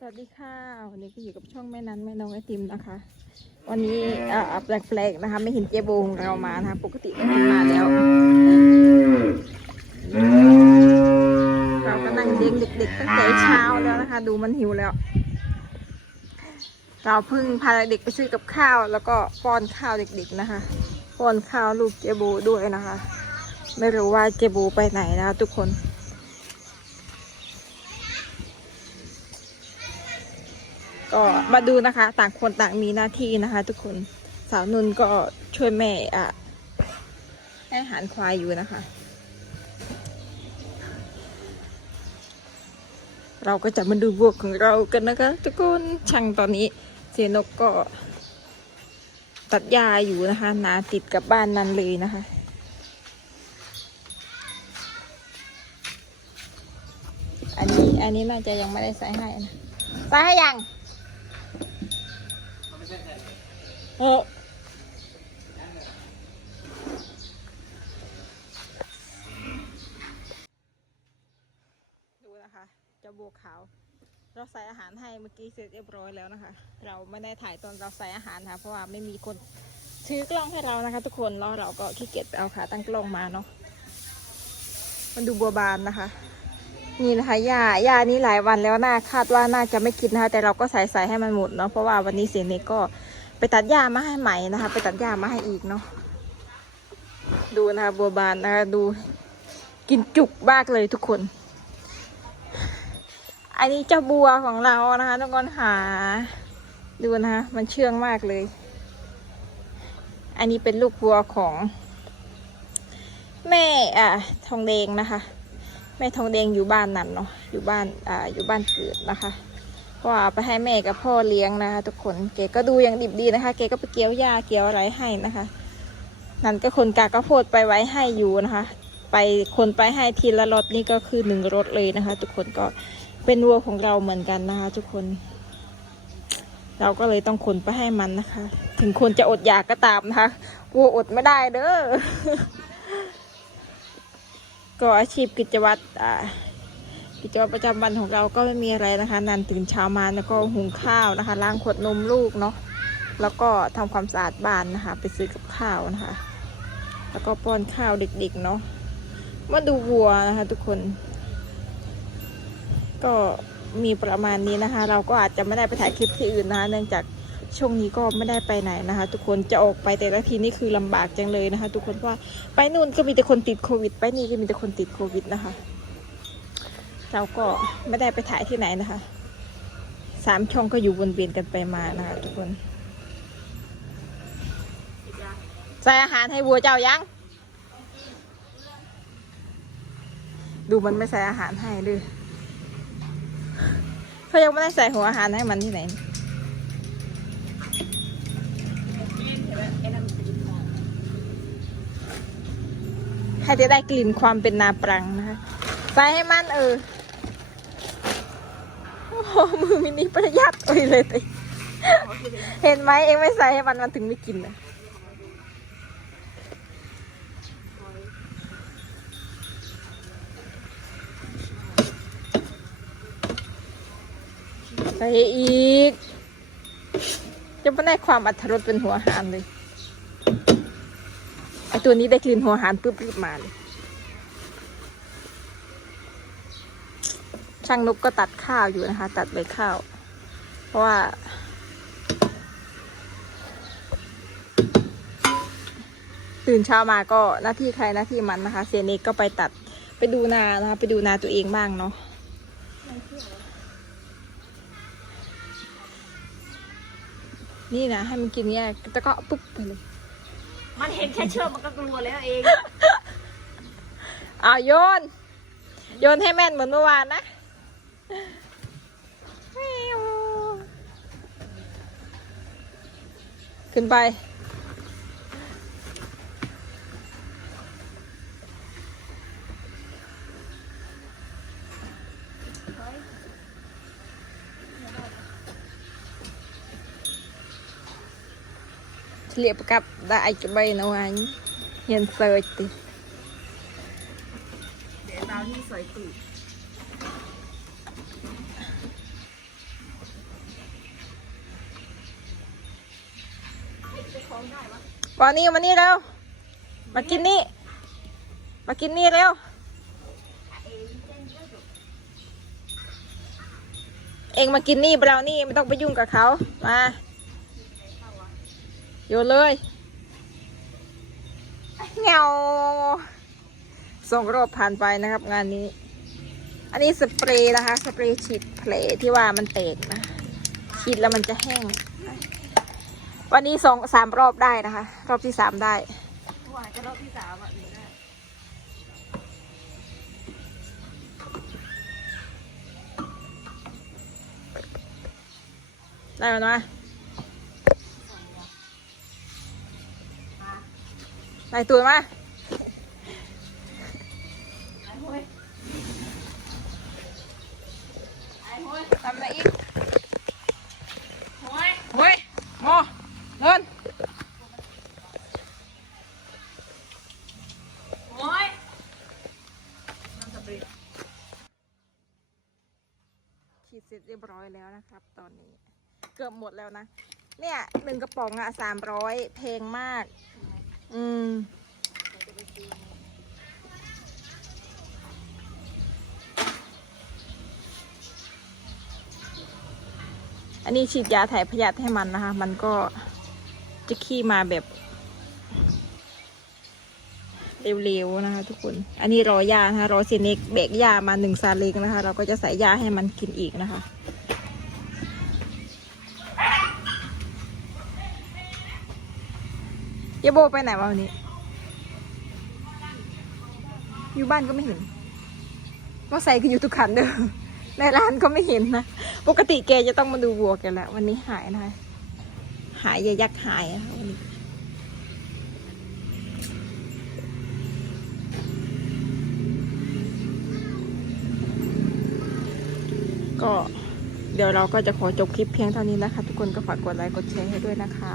สวัสดีค่ะ วันนี้ก็อยู่กับช่องแม่นั้นแม่น้องไอติมนะคะ วันนี้เอ่อแปลกๆนะคะ ไม่เห็นเจโบของเรามานะคะปกติมันมาแล้ว เราก็นั่งเลี้ยงเด็กๆตั้งแต่เช้าแล้วนะคะ ดูมันหิวแล้ว เราเพิ่งพาเด็กไปซื้อกับข้าว แล้วก็ป้อนข้าวเด็กๆนะคะป้อนข้าวลูกเจโบด้วยนะคะ ไม่รู้ว่าเจโบไปไหนนะคะทุกคน ก็มาดูนะคะ ต่างคนต่างมีหน้าที่นะคะ ทุกคนสาวนุ่นก็ช่วยแม่อะให้อาหารควายอยู่นะคะ เราก็จะมาดูบวกของเรากันนะคะ ทุกคนช่างตอนนี้เสียนกก็ ตัดหญ้าอยู่นะคะนาติดกับบ้านนั้นเลยนะคะอันนี้อันนี้น่าจะยังไม่ได้ใส่ให้นะใส่ให้ยัง โอ้ดูนะคะจ้าบัวขาว เราใส่อาหารให้เมื่อกี้เสร็จเรียบร้อยแล้วนะคะ เราไม่ได้ถ่ายตอนเราใส่อาหารนะคะเพราะว่าไม่มีคนซื้อกล้องให้เรานะคะ ทุกคนแล้วเราก็ขี้เกียจไปเอาขาตั้งกล้องมาเนาะมันดูบัวบานนะคะนี่นะคะหญ้าหญ้านี้หลายวันแล้วน่าคาดว่าน่าจะไม่กินนะคะ แต่เราก็ใส่ใส่ให้มันหมดเนาะเพราะว่าวันนี้เสียงเนก็ ไปตัดหญ้ามาให้ใหม่นะคะ ไปตัดหญ้ามาให้อีกเนาะดูนะคะบัวบานนะคะดู กินจุกมากเลยทุกคน อันนี้เจ้าบัวของเรานะคะทุกคนหา ดูนะคะมันเชื่องมากเลย อันนี้เป็นลูกบัวของ แม่อะทองแดงนะคะ แม่ทองแดงอยู่บ้านนั่นเนาะอยู่บ้านอ่าอยู่บ้านเกิดนะคะ เพราะว่าไปให้แม่กับพ่อเลี้ยงนะคะ ทุกคนเก๋ก็ดูอย่างดิบดีนะคะ เก๋ก็ไปเกี่ยวหญ้าเกี่ยวอะไรให้นะคะ นั่นก็คนกากระโพดไปไว้ให้อยู่นะคะ ไปคนไปให้ทีละรถนี่ก็คือหนึ่งรถเลยนะคะ ทุกคนก็เป็นวัวของเราเหมือนกันนะคะ ทุกคน เราก็เลยต้องขนไปให้มันนะคะ ถึงคนจะอดอยากก็ตามนะคะวัวอดไม่ได้เด้อก็อาชีพกิจวัตรอ่า กิจวัตรประจำวันของเราก็ไม่มีอะไรนะคะนันตื่นเช้ามาแล้วก็หุงข้าวนะคะ ล้างขวดนมลูกเนาะแล้วก็ทำความสะอาดบ้านนะคะ ไปซื้อกับข้าวนะคะ แล้วก็ป้อนข้าวเด็กๆเนาะมาดูวัวนะคะ ทุกคน ก็มีประมาณนี้นะคะ เราก็อาจจะไม่ได้ไปถ่ายคลิปที่อื่นนะคะเนื่องจากช่วงนี้ก็ไม่ได้ไปไหนนะคะ ทุกคนจะออกไปแต่ละทีนี่คือลำบากจังเลยนะคะ ทุกคนเพราะว่าไปนู่นก็มีแต่คนติดโควิด ไปนี่ก็มีแต่คนติดโควิดนะคะ เราก็ไม่ได้ไปถ่ายที่ไหนนะคะสามช่องก็อยู่วนเวียนกันไปมานะคะทุกคน ใส่อาหารให้วัวเจ้ายัง ดูมันไม่ใส่อาหารให้ด้วยเขายังไม่ได้ใส่หัวอาหารให้มันที่ไหนให้จะได้กลิ่นความเป็นนาปรังนะคะ ใส่ให้มันเออ โอ้โหมือมินิประหยัดเอ้ยเลยติเห็นไหมเองไม่ใส่ให้มันมันถึงไม่กินนะใส่อีก จะไม่ได้ความอัตรสเป็นหัวหารเลย ไอตัวนี้ได้กลิ่นหัวหารปุ๊บรีบมาเลย ช่างนุกก็ตัดข้าวอยู่นะคะ ตัดใบข้าว เพราะว่า ตื่นเช้ามาก็หน้าที่ใครหน้าที่มันนะคะ เซเนกก็ไปตัดไปดูนานะคะ ไปดูนาตัวเองบ้างเนาะนี่นะให้มันกินเนี่ยแล้วก็ปุ๊บไปเลย มันเห็นแค่เชือกมันก็กลัวแล้วเอง เอาโยน โยนให้แม่นเหมือนเมื่อวานนะ ขึ้นไป Liệp cặp đại cho bay nấu anh Nhìn sợi thì เดี๋ยวเรานี่สวยตูด บอนี่มานี่เร็ว มากินนี่ มากินนี่เร็ว เองมากินนี่บรานี่ไม่ต้องไปยุ่งกับเขา มาโยนเลยเงาส่งรอบผ่านไปนะครับ งานนี้ อันนี้สเปรย์นะคะ สเปรย์ฉีดแผลที่ว่ามันแตกนะ ฉีดแล้วมันจะแห้ง วันนี้สองสามรอบได้นะคะ รอบที่สามได้ว่าจะรอบที่สามอะหนูได้ได้แล้วนะได้ตัวมาไอ้ห้ยไอ้ห้ยทำอะไรอีก ห้วย เฮ้ยโมเงิน ห้วยน้ำสปริง ฉีดเสร็จเรียบร้อยแล้วนะครับ ตอนนี้เกือบหมดแล้วนะ เนี่ยหนึ่งกระป๋องอะสามร้อยแพงมาก อืมอันนี้ฉีดยาถ่ายพยาธิให้มันนะคะ มันก็จะขี้มาแบบ เร็วๆนะคะ ทุกคน อันนี้รอยานะคะ รอเซนิกแบกยามาหนึ่งซาเล้งนะคะ เราก็จะใส่ยาให้มันกินอีกนะคะเยโบไปไหนวะวันนี้ อยู่บ้านก็ไม่เห็นก็ใส่กันอยู่ทุกคันเด้อในร้านก็ไม่เห็นนะ ปกติแกจะต้องมาดูวัวแกและวันนี้หายนะคะ หายยายักหายนะคะวันนี้ ก็เดี๋ยวเราก็จะขอจบคลิปเพียงเท่านี้นะคะ ทุกคนก็ฝากกดไลค์กดแชร์ให้ด้วยนะคะ